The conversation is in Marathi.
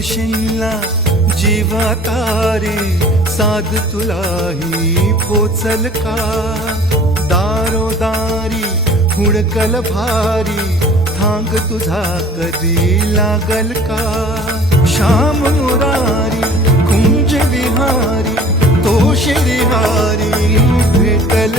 म्हणशीला जीवा तारी साध तुलाही पोचल का दारोदारी हुडकल भारी थांग तुझा कधी लागल का श्याम मुरारी कुंज विहारी तो श्रीहारी भेटल